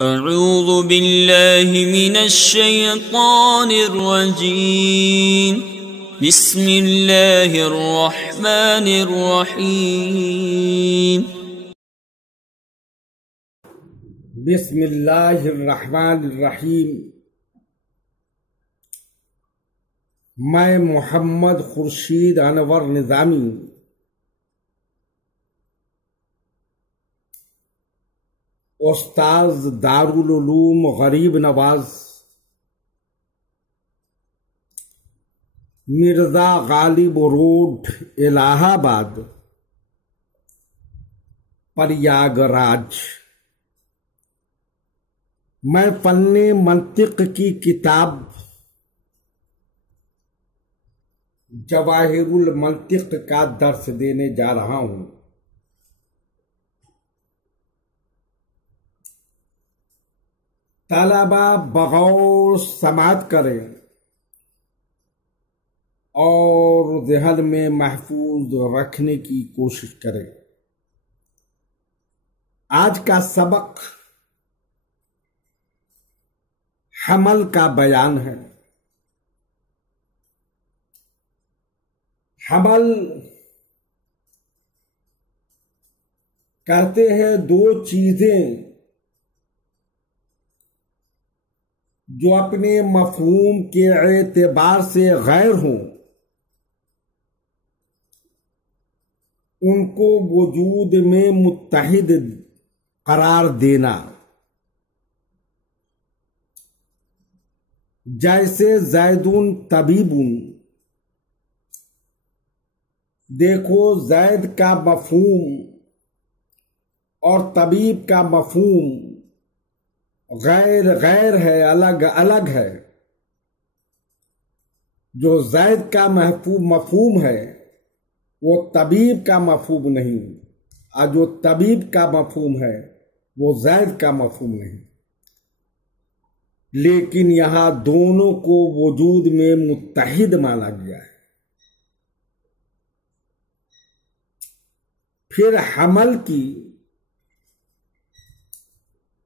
اعوذ باللہ من الشیطان الرجیم بسم اللہ الرحمن الرحیم بسم اللہ الرحمن الرحیم۔ میں محمد خورشید انور نظامی استاذ دارالعلوم غریب نواز مرزا غالب روڈ الہ آباد پریاگراج میں فن منطق کی کتاب جواہر المنطق کا درس دینے جا رہا ہوں۔ طلبہ بغور سماعت کریں اور ذہن میں محفوظ رکھنے کی کوشش کریں۔ آج کا سبق حمل کا بیان ہے۔ حمل کرتے ہیں دو چیزیں جو اپنے مفہوم کے اعتبار سے غیر ہوں، ان کو وجود میں متحد قرار دینا، جیسے زیدٌ طبیبٌ۔ دیکھو، زید کا مفہوم اور طبیب کا مفہوم غیر ہے، الگ ہے۔ جو زید کا مفہوم ہے وہ طبیب کا مفہوم نہیں، اور جو طبیب کا مفہوم ہے وہ زید کا مفہوم نہیں، لیکن یہاں دونوں کو وجود میں متحد مانا گیا ہے۔ پھر حمل کی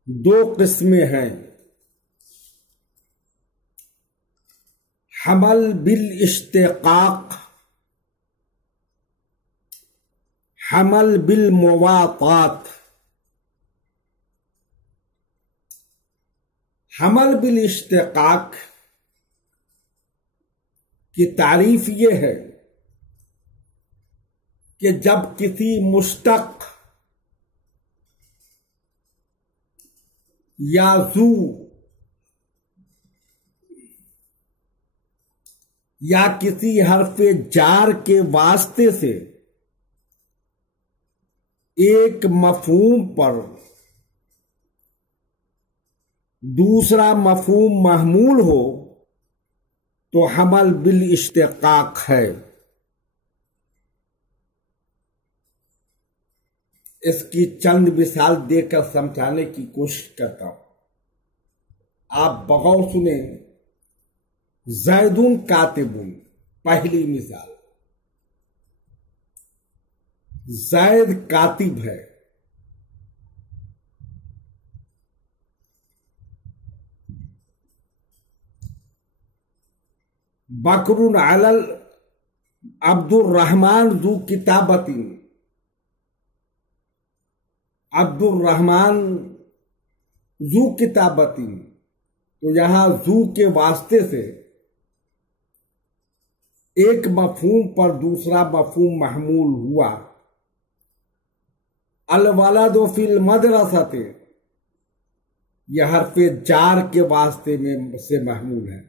دو قسمیں ہیں: حمل بالاشتقاق، حمل بالمواطات۔ حمل بالاشتقاق کی تعریف یہ ہے کہ جب کسی مشتق یا ذو یا کسی حرف جار کے واسطے سے ایک مفہوم پر دوسرا مفہوم محمول ہو تو حمل بالاشتقاق ہے۔ اس کی چند مثال دے کر سمجھانے کی کوشش کرتا ہوں، آپ بغور سنیں۔ زید کاتب، پہلی مثال، زید کاتب ہے۔ بکر علی عبد الرحمن ذو کتابۃ، عبد الرحمن ذو کتابۃ، تو یہاں ذو کے واسطے سے ایک مفہوم پر دوسرا مفہوم محمول ہوا۔ الولد فی المدرسۃ، یہ حرف جار کے واسطے میں سے محمول ہے۔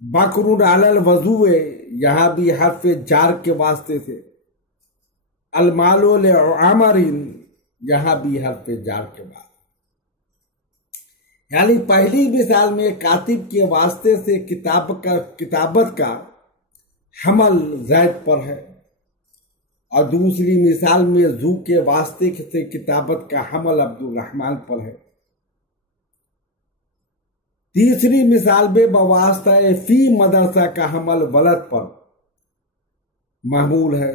بکر علی الوضوء، یہاں بھی حرف جار کے واسطے سے۔ المال لعمر، یہاں بھی حرف جار کے بعد۔ یعنی پہلی مثال میں کاتب کے واسطے سے کتابت کا حمل زید پر ہے، اور دوسری مثال میں ذو کے واسطے سے کتابت کا حمل عبد الرحمن پر ہے۔ تیسری مثال میں بواسطہ فی مدرسہ کا حمل ولد پر محمول ہے۔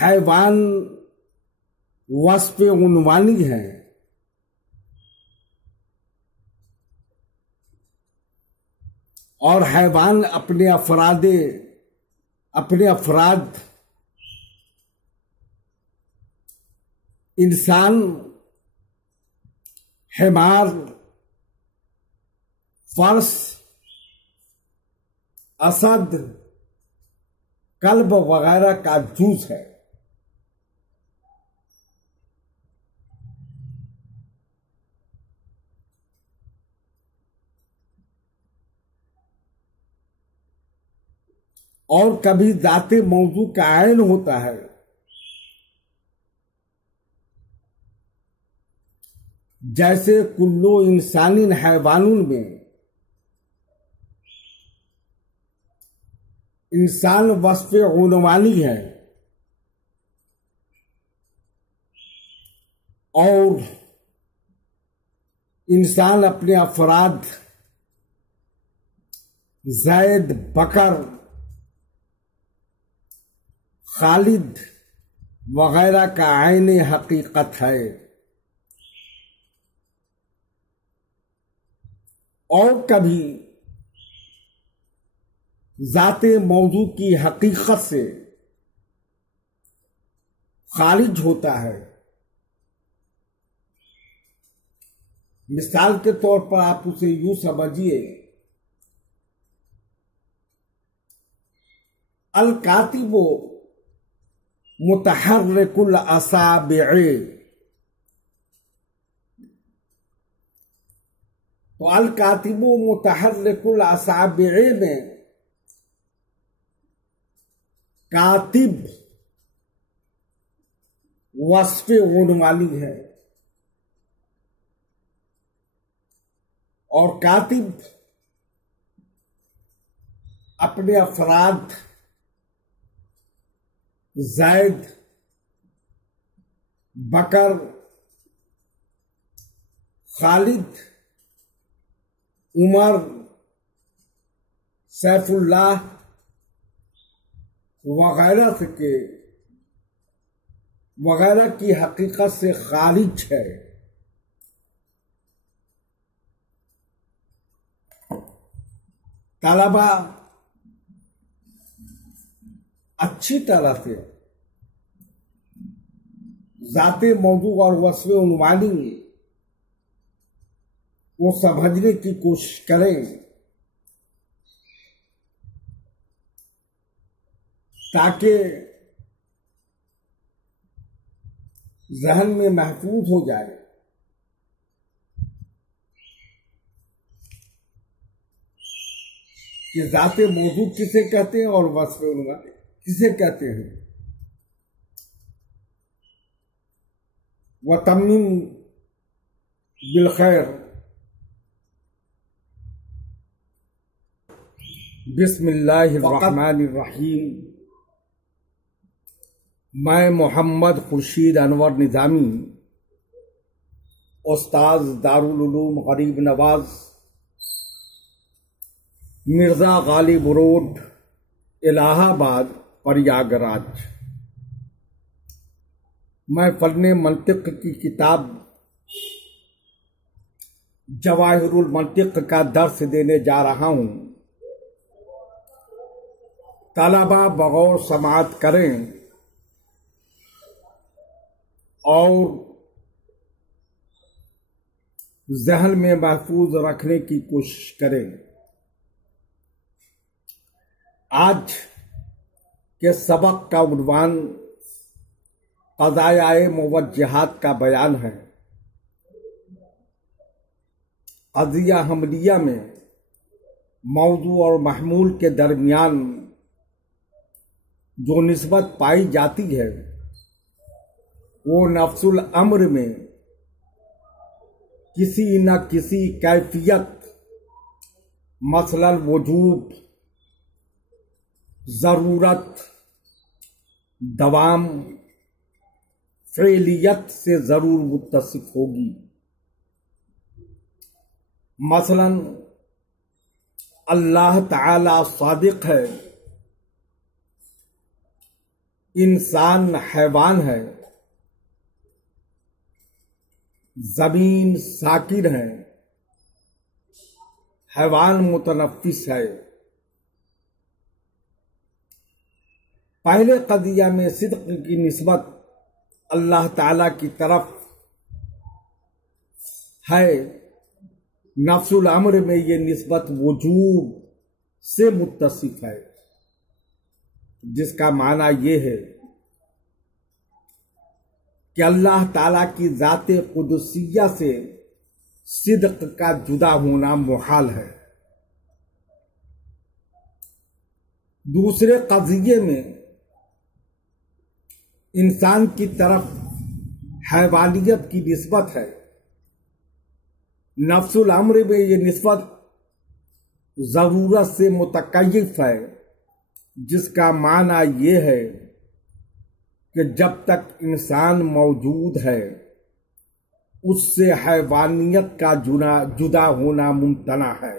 حیوان وصف عنوانی ہے اور حیوان اپنے افراد انسان، حمار، فرس، اسد، کلب وغیرہ کا جز ہے۔ اور کبھی ذات موضوع کا عین ہوتا ہے، جیسے کلو انسانی حیوانون میں انسان وصف عنوانی ہے اور انسان اپنے افراد زید، بکر، خالد وغیرہ کا عین حقیقت ہے۔ اور کبھی ذات موضوع کی حقیقت سے خارج ہوتا ہے۔ مثال کے طور پر آپ اسے یوں سمجھیے، الکاتب متحرک الاصابع، تو الکاتب متحرک الاصابع میں کاتب وصف عنوانی ہے اور کاتب اپنے افراد زید، بکر، خالد، عمر، سیف اللہ وغیرہ کی حقیقت سے خارج ہے۔ طلبہ اچھی طرح سے ذات موضوع اور وصف عنوانی وہ سمجھنے کی کوشش کریں تاکہ ذہن میں محفوظ ہو جائے کہ ذات موضوع کسے کہتے ہیں اور وصف عنوانی کسے کہتے ہیں۔ وَتَمِّمْ بِالْخَيْرِ، بسم اللہ الرحمن الرحیم۔ میں محمد خورشید انور نظامی، استاذ دارالعلوم غریب نواز، مرزا غالب روڈ، الہ آباد، پریاگراج، میں فن منطق کی کتاب جواہر المنطق کا درس دینے جا رہا ہوں۔ طلبہ بغور سماعت کریں اور ذہن میں محفوظ رکھنے کی کوشش کریں۔ آج کے سبق کا عنوان قضایائے موجہات کا بیان ہے۔ قضیہ حملیہ میں موضوع اور محمول کے درمیان جو نسبت پائی جاتی ہے وہ نفس الامر میں کسی نہ کسی کیفیت، مثلا وجوب، ضرورت، دوام، فعلیت سے ضرور متصف ہوگی۔ مثلا اللہ تعالی صادق ہے، انسان حیوان ہے، زمین ساکن ہے، حیوان متنفس ہے۔ پہلے قضیہ میں صدق کی نسبت اللہ تعالی کی طرف ہے، نفس الامر میں یہ نسبت وجوب سے متصف ہے، جس کا معنی یہ ہے کہ اللہ تعالی کی ذات قدسیہ سے صدق کا جدا ہونا محال ہے۔ دوسرے قضیے میں انسان کی طرف حیوانیت کی نسبت ہے، نفس الامر میں یہ نسبت ضرورت سے متکیف ہے، جس کا معنی یہ ہے کہ جب تک انسان موجود ہے اس سے حیوانیت کا جدا ہونا ممتنع ہے۔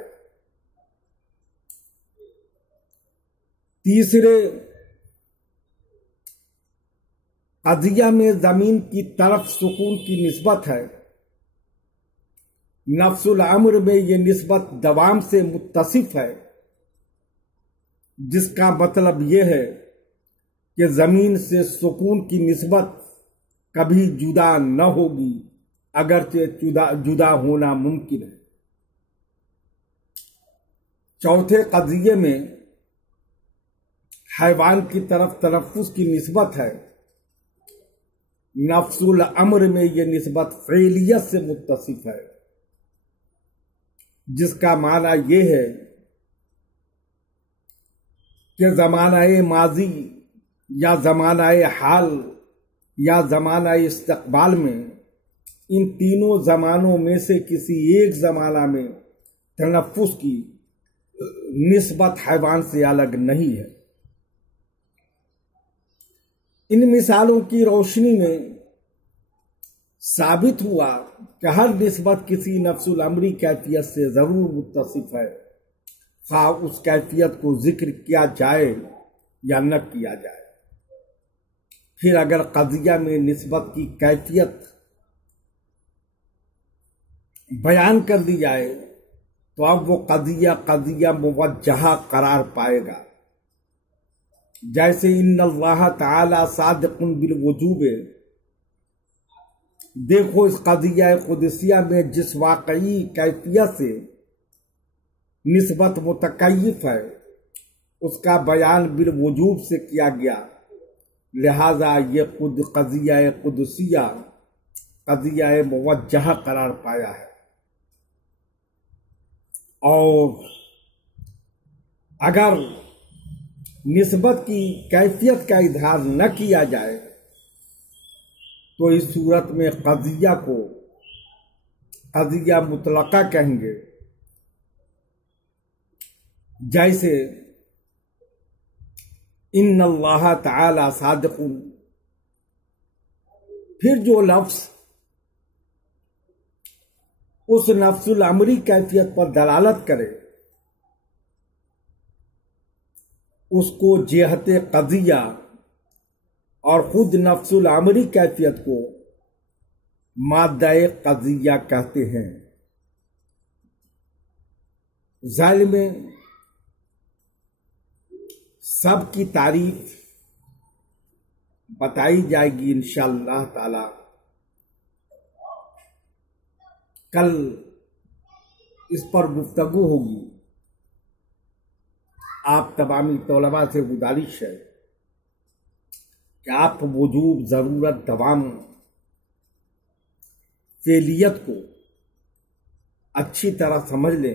تیسرے قضیہ میں زمین کی طرف سکون کی نسبت ہے، نفس الامر میں یہ نسبت دوام سے متصف ہے، جس کا مطلب یہ ہے کہ زمین سے سکون کی نسبت کبھی جدا نہ ہوگی، اگرچہ جدا ہونا ممکن ہے۔ چوتھے قضیے میں حیوان کی طرف تنفس کی نسبت ہے، نفس الامر میں یہ نسبت فعلیت سے متصف ہے، جس کا معنی یہ ہے کہ زمانہ ماضی یا زمانہ حال یا زمانہ استقبال میں ان تینوں زمانوں میں سے کسی ایک زمانہ میں تنفس کی نسبت حیوان سے الگ نہیں ہے۔ ان مثالوں کی روشنی میں ثابت ہوا کہ ہر نسبت کسی نفس الامری کیفیت سے ضرور متصف ہے، خواہ اس کیفیت کو ذکر کیا جائے یا نہ کیا جائے۔ پھر اگر قضیہ میں نسبت کی کیفیت بیان کر دی جائے تو اب وہ قضیہ موجہہ قرار پائے گا، جیسے ان اللہ تعالی صادق بالوجوب۔ دیکھو اس قضیہ قدسیہ میں جس واقعی کیفیت سے نسبت متکیف ہے اس کا بیان بالوجوب سے کیا گیا، لہذا یہ خود قضیہ قدسیہ قضیہ موجہہ قرار پایا ہے۔ اور اگر نسبت کی کیفیت کا اظہار نہ کیا جائے تو اس صورت میں قضیہ کو قضیہ مطلقہ کہیں گے، جیسے ان اللہ تعالی صادق، پھر جو لفظ اس نفس الامری کیفیت پر دلالت کرے اس کو جہت قضیہ اور خود نفس الامری کیفیت کو مادہ قضیہ کہتے ہیں۔ ذیل میں سب کی تعریف بتائی جائے گی انشاءاللہ تعالی۔ کل اس پر گفتگو ہوگی۔ آپ تمام طلباء سے گزارش ہے کہ آپ وجوب، ضرورت، دوام، فعلیت کو اچھی طرح سمجھ لیں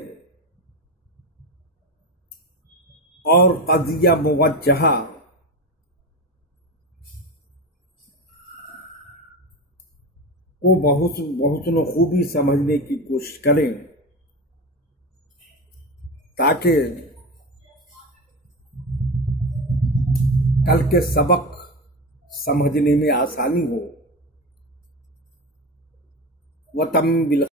اور قضیہ موجہہ کو بحسن و خوبی سمجھنے کی کوشش کریں تاکہ کل کے سبق سمجھنے میں آسانی ہو۔ وَتَمِّمْ